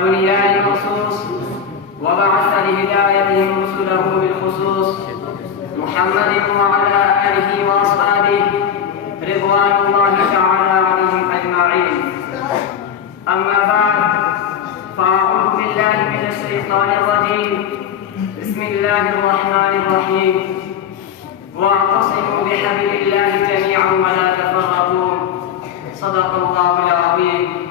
أولياء المخصوص وبعث لهدايتهم رسله بالخصوص محمد وعلى آله وأصحابه رضوان الله تعالى عليهم أجمعين. أما بعد، فأعوذ بالله من الشيطان الرجيم. بسم الله الرحمن الرحيم. واعتصموا بحبل الله جميعا ولا تفرقوا. صدق الله العظيم.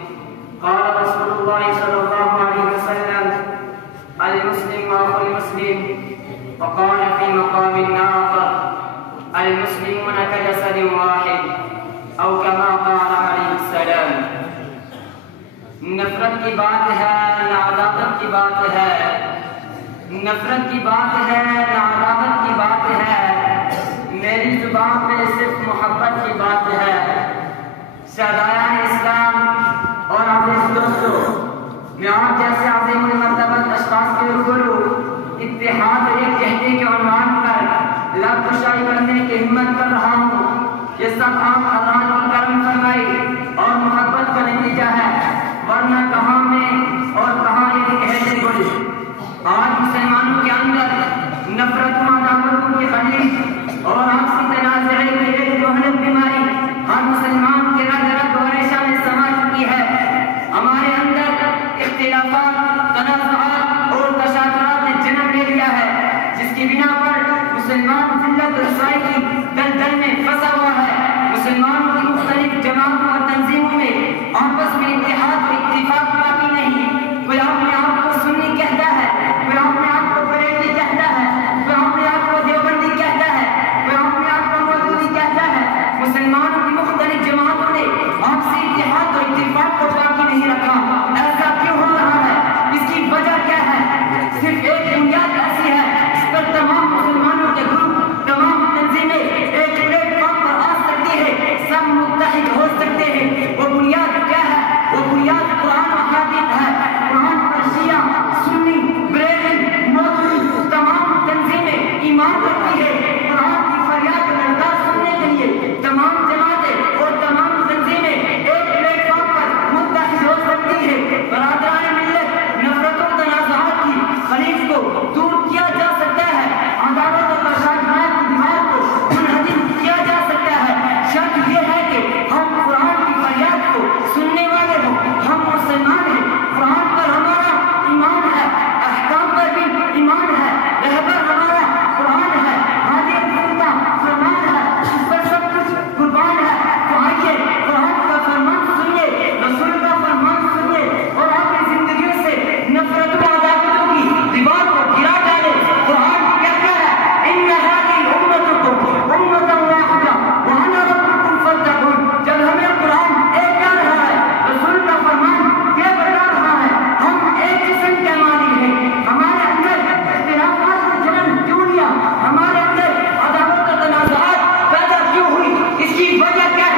قال رسول الله صلى الله عليه وسلم: المسلم أخو المسلم. وقال في مقام آخر: المسلمون كجسد واحد، أو كما قال عليه السلام. نفرت کی بات ہے نہ عداوت کی بات ہے، نفرت کی بات ہے نہ عداوت کی بات ہے، میری زبان پہ صرف محبت کی بات ہے۔ شہدائان اسلام اور عزیز دوستو، میں آپ جیسے عظیم المرتبت اشخاص کے روبرو اتحاد اور یکجہتی کے عنوان پر لب کشائی کرنے کی ہمت کر رہا ہوں۔ یہ سب آپ عطا و کرم فرمائی اور محبت کا نتیجہ ہے، ورنہ کہاں میں اور کہاں یہ کہتے گل۔ آج مسلمانوں کے اندر نفرت و عداوتوں کی خلیج اور آپسی تنازعے کی ایک جوہرت بیماری ہر مسلمان کے رگ رگ و ریشہ میں سما چکی ہے۔ ہمارے اندر اختلافات، تنازعات اور تشادرات نے جنم لے لیا ہے، جس کی بنا پر مسلمان ذلت و رسوائی کی دلدل میں پھنسا ہوا ہے۔ مسلمانوں کی مختلف جماعتوں اور تنظیموں میں آپس میں اتحاد و اتفاق باقی نہیں۔ کوئی اپنے آپ کو سنی کہتا ہے، کوئی اپنے آپ کو بریلوی کہتا ہے، کوئی اپنے آپ کو دیوبندی کہتا ہے، کوئی اپنے آپ کو مودودی کہتا ہے۔ مسلمانوں کی مختلف جماعتوں نے آپسی اتحاد و اتفاق کو باقی نہیں رکھا۔ ایسا کیوں ہو رہا ہے؟ اس کی وجہ کیا ہے؟ صرف ایک بنیاد ایسی ہے جس پر تمام مسلمانوں کے گروپ، تمام تنظیمیں ایک پلیٹ فارم پر آ سکتی ہے، سب متحد ہو سکتے ہیں۔ وہ بنیاد کیا ہے؟ وہ بنیاد قرآن و حدیث ہے۔ قرآن پر شیعہ، سنی، بریلوی، مودودی تمام تنظیمیں ایمان رکھتی ہے۔ قرآن کی فریاد و ندا سننے کے لیے تمام جماعتیں اور تمام تنظیمیں ایک پلیٹ فارم پر متحد ہو سکتی ہے۔ برادران ملت، نفرت و تنازعات کی خلیج کو دور کیا جا سکتا ہے، عداوت و تشادد کی دیوار کو منہدم کیا جا سکتا ہے۔ شرط یہ ہے کہ ہم قرآن کی فریاد کو سننے والے ہوں، ہم مسلمان ہیں، قرآن پر ہمارا ایمان ہے، احکام پر بھی ایمان ہے، رہبر ہمارا قرآن ہے، ہادی القربہ فرمان ہے، اس پر سب کچھ قربان ہے۔ تو آئیے قرآن کا فرمان سنیے، رسول کا فرمان سنیے اور اپنی زندگیوں سے نفرت و عداوتوں کی دیوار کو گرا ڈالیں۔ قرآن کہتا ہے: ان هذه امتكم امة واحدة وانا ربكم فاتقون۔ جب ہمیں قرآن ایک کہہ رہا ہے، رسول کا فرمان یہ بتا رہا ہے، ہم ایک قسم کے مانی ہیں۔ ہمارے اندر اختلافات نے جنم کیوں لیا؟ ہمارے اندر عداوت و تنازعات پیدا کیوں ہوئی؟ اس کی وجہ کیا